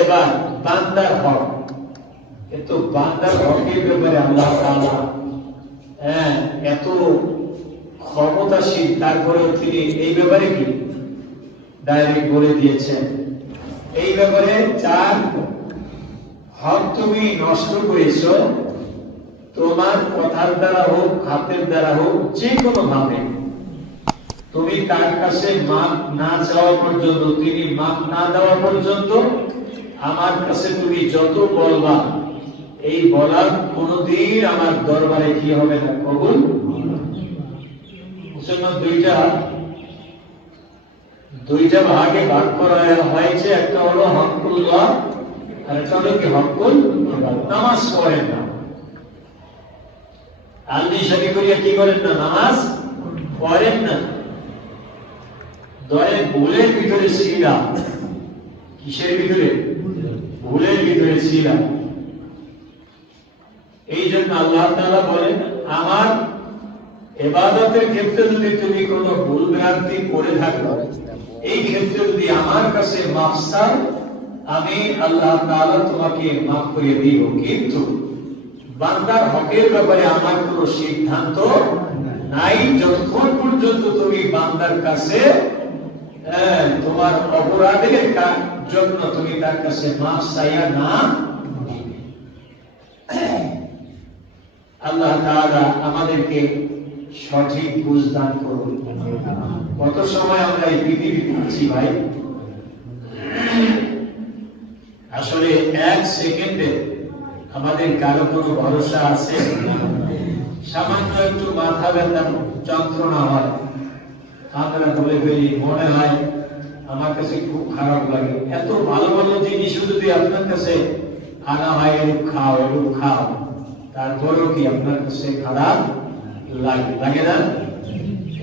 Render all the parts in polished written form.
ইবাদ, বান্দার হক। কিন্তু বান্দার হকের ব্যাপারে আল্লাহ তাআলা এত ক্ষমতাশীল, তারপরেও তিনি এই ব্যাপারে কি ডাইরেক্ট বলে দিয়েছেন, এই ব্যাপারে যার হক তুমি নষ্ট করেছো, তোমার কথার দ্বারা হোক, হাতের দ্বারা হোক, যে কোনো ভাবে তুমি তার কাছে মাপ না চাওয়া পর্যন্ত, তিনি মাপ না দেওয়া পর্যন্ত আমার কাছে তুমি যত বলবা, এই বলার কোনদিন আমার দরবারে কি হবে না, কবুল। মুসলমান দুইটা ভাগে ভাগ করা হয়েছে, একটা হলো হকুল্লাহ আর একটা হলো কি হকুল। নামাজ পড়েন না, আল্লি শাদি করিয়া কি করেন না, নামাজ পড়েন না। দয়ে ভুলের ভিতরে ছিলা, কিসের ভিতরে, ভুলের ভিতরে ছিলা। এই জন্য আল্লাহ তাআলা বলেন, আমার ইবাদতের ক্ষেত্রে যদি তুমি কোনো ভুল ভ্রান্তি করে থাকো, এই ক্ষেত্রে যদি আমার কাছে মাফ চাও, আমি আল্লাহ তাআলা তোমাকে মাফ করে দিব। কিন্তু বান্দার হকের ব্যাপারে আমার কোনো সিদ্ধান্ত নাই, যতক্ষণ পর্যন্ত তুমি বান্দার কাছে তোমার অপরাধের জন্য তুমি তার কাছে মাফ চাইয়া না। আল্লাহ তাআলা আমাদেরকে সঠিক বুঝ দান করুন। কত সময় আমরা এই পৃথিবীতে আছি ভাই, আসলে এক সেকেন্ডে আমাদের কারো কোনো ভরসা আছে? সামান্য একটু মাথা ব্যথা যন্ত্রণা হয়, আমরা বলে ফেলি, মনে হয় আমার কাছে খুব খারাপ লাগে। এত ভালো ভালো জিনিস যদি আপনার কাছে আনা হয়, এরূপ খাও এরূপ খাও, তারপরেও কি আপনার কাছে খারাপ লাগে না?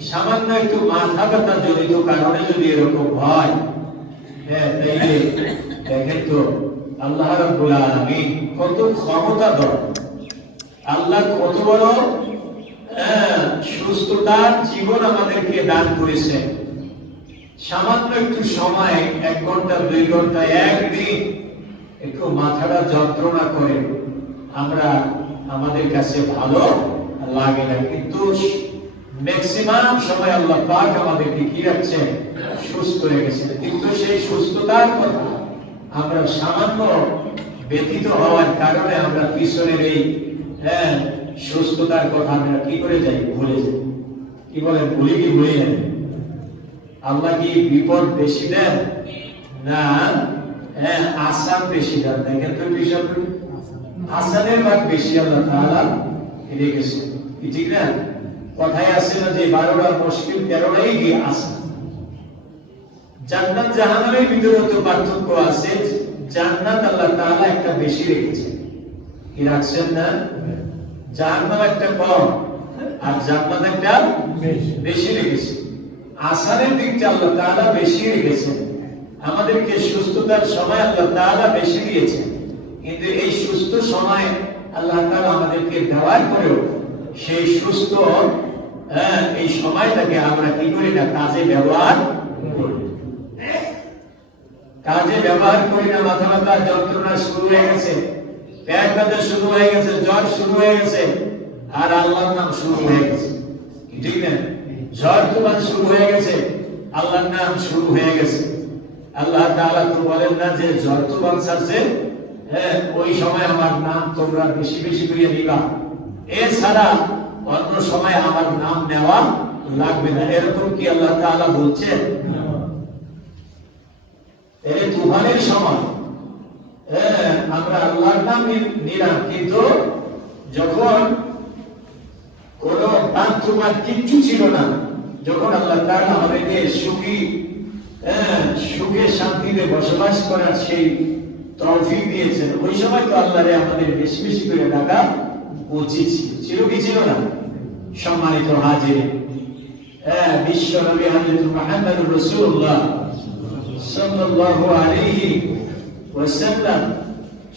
সামান্য একটু মাথা ব্যথা জনিত কারণে যদি এরকম হয়, তাইলে দেখেন তো আল্লাহ রাব্বুল আলামিন কত ক্ষমতাধর, আল্লাহ কত বড় সুস্থতার জীবন আমাদেরকে দান করেছে। সামান্য একটু সময়, 1 ঘন্টা 2 ঘন্টা, একদিন একটু মাথাটা যন্ত্রণা করে আমরা, আমাদের কাছে ভালো লাগে না। কিন্তু ম্যাক্সিমাম সময় আল্লাহ পাক আমাদেরকে কি রাখছেন, সুস্থ রেখেছেন। কিন্তু সেই সুস্থতার কথা আমরা সামান্য ব্যতীত হওয়ার কারণে আমরা পিছনের এই সুস্থতার কথা আমরা কি করে যাই, ভুলে যাই। কি বলেন, ভুলে কি ভুলে যাই? আল্লাহ কি বিপদ বেশি দেন না আসান বেশি দেন? দেখেন তো বিষয়, আসানের ভাগ বেশি আল্লাহ তাআলা রেখেছে, ঠিক না? কথায় আছে না যে 12টা মুশকিল 13টাই কি আসান। জান্নাত জাহান্নামের ভিতরে তো পার্থক্য আছে, জান্নাত আল্লাহ তাআলা একটা বেশি রেখেছে, কি রাখছেন না? জাহান্নাম একটা কম আর জান্নাত একটা বেশি রেখেছে। আসানের দিকটা আল্লাহ তাআলা বেশি রেখেছেন। আমাদেরকে সুস্থতার সময় আল্লাহ তাআলা বেশি দিয়েছেন, কিন্তু এই সুস্থ সময় আল্লাহ তাআলা আমাদেরকে দেওয়ার পরেও সেই সুস্থ এই সময়টাকে আমরা কি করি না, কাজে ব্যবহার করি। কাজে ব্যবহার করি না। মাথা ব্যথা যন্ত্রণা শুরু হয়ে গেছে, পেট ব্যথা শুরু হয়ে গেছে, জ্বর শুরু হয়ে গেছে, আর আল্লাহর নাম শুরু হয়ে গেছে, ঠিক না? জ্বর তুফান শুরু হয়ে গেছে, আল্লাহর নাম শুরু হয়ে গেছে। আল্লাহ তাআলা তো বলেন না যে জ্বর তুফান ছাড়ছে, ওই সময় আমার নাম তোমরা বেশি বেশি করে নিবা, এছাড়া অন্য সময় আমার নাম নেওয়া লাগবে না। এরকম কি আল্লাহ তাআলা বলছেন? এই তুফানের সময় আমরা আল্লাহর নাম নিলাম, কিন্তু যখন কোন বান্ধব কিচ্ছু ছিল না, যখন আল্লাহ তাআলা আমাদেরকে সুখে শান্তিতে বসবাস করার সেই তৌফিক দিয়েছেন, ওই সময় তো আল্লাহরে আমাদের বেশি বেশি করে ডাকা উচিত ছিল কি ছিল না? সম্মানিত হাজির, বিশ্ব নবী হযরত মুহাম্মদুর রাসূলুল্লাহ সাল্লাল্লাহু আলাইহি ওয়াসাল্লাম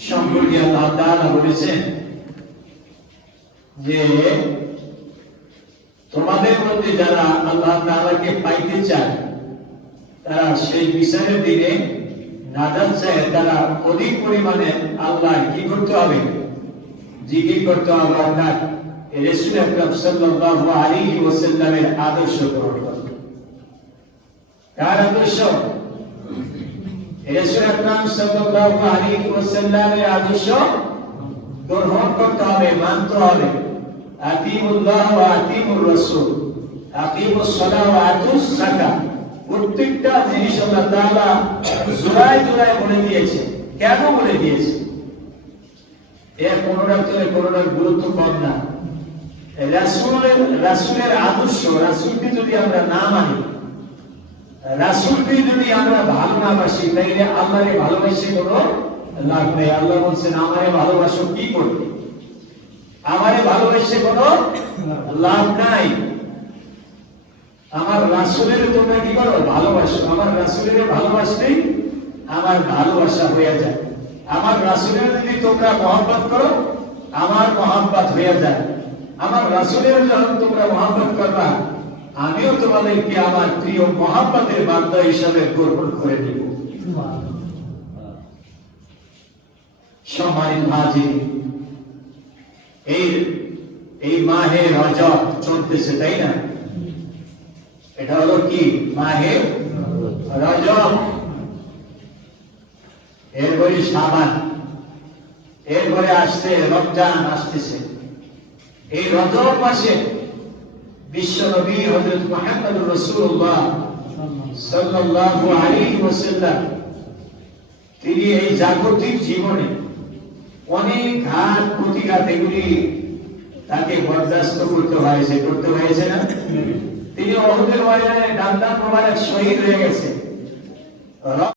সম্পর্কে আল্লাহ তাআলা বলেছেন যে তোমাদের মধ্যে যারা আল্লাহ তাআলাকে পাইতে চায়, তারা সেই বিচারের দিনে নাজাত চায় তারা অধিক পরিমাণে আল্লাহ কি করতে হবে, জিকির করতে হবে, অর্থাৎ রাসূল আকরাম সাল্লাল্লাহু আলাইহি ওয়াসাল্লামের আদর্শ গ্রহণ করতে। কার আদর্শ? রাসূল আকরাম সাল্লাল্লাহু আলাইহি ওয়াসাল্লামের আদর্শ গ্রহণ করতে হবে, মানতে হবে। আতিউল্লাহ ওয়া আতিউর রাসূল, আকিমুস সালাহ ওয়া আতুস যাকাত, প্রত্যেকটা জিনিস আল্লাহ তাআলা জোড়ায় জোড়ায় বলে দিয়েছে। কেন বলে দিয়েছে? এর কোনটার থেকে কোনটার গুরুত্ব কম না। রাসূলের আদর্শ, রাসূলকে যদি আমরা না মানি, রাসূলকে যদি আমরা ভালো না বাসি, তাইলে আল্লাহরে ভালোবাসে কোনো লাভ নেই। আল্লাহ বলছেন আমারে ভালোবাসো কি করবে, আমারে ভালোবাসে কোনো লাভ নাই। আমার রাসূলের তোমরা কি করো, ভালোবাসো। আমার রাসূলের ভালোবাসলেই আমার ভালোবাসা হয়ে যায়। আমার রাসূলের যদি তোমরা মহব্বত করো, আমার মহব্বত হয়ে যায়। আমার রাসূলের যখন তোমরা মহব্বত করবা, আমিও তোমাদেরকে আমার প্রিয় মহব্বতের বান্দা হিসাবে গ্রহণ করে নিব। সম্মানিত হাজির, এই মাহে রজব চলতেছে, তাই না? এটা হলো কি মাহে রজব, এরপরে শাবান, এরপরে আসছে রমজান আসতেছে। এই রজব মাসে বিশ্ব নবী হযরত মুহাম্মদুর রাসূলুল্লাহ সাল্লাল্লাহু আলাইহি ওয়াসাল্লাম তিনি এই জাগতিক জীবনে অনেক ঘাত প্রতিঘাত এগুলি তাকে বরদাস্ত করতে হয়েছে না? তিনি উহুদের ময়দানে দাম মোবারক শহীদ হয়ে গেছে।